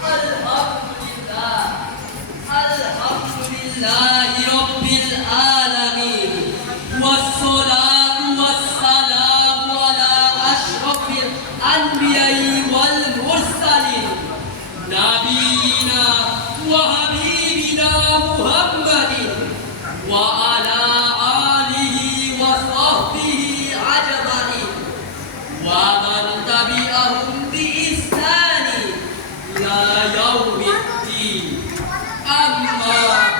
Alhamdulillah. Alhamdulillahi Rabbil Alamin. Wassalatu wassalamu ala ashrafil anbiya'i wal mursalin. Nabiyina wa habibina Muhammadin wa ala alihi wa sahbihi ajma'in. Wa man tabi'ahum bi ihsani ila yaumiddin. Amma ba'd.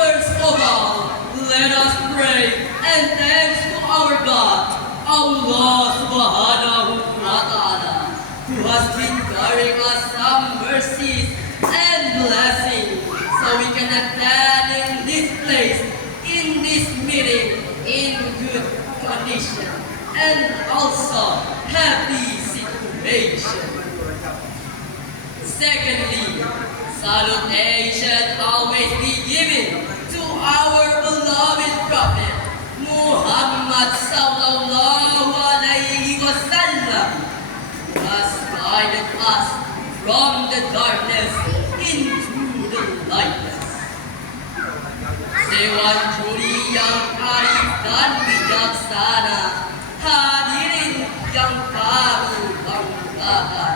First of all, let us pray and thanks to our God, Allah subhanahu wa ta'ala, who has been carrying us some mercies and blessings so we can attend in this place, in this meeting, in good condition and also happy situation. Secondly, salutation always be given to our beloved Prophet Muhammad sallallahu alayhi wa sallam, who has guided us from the darkness into the lightness. Dewan juri yang arif dan bijaksana, hadirin yang kami banggakan.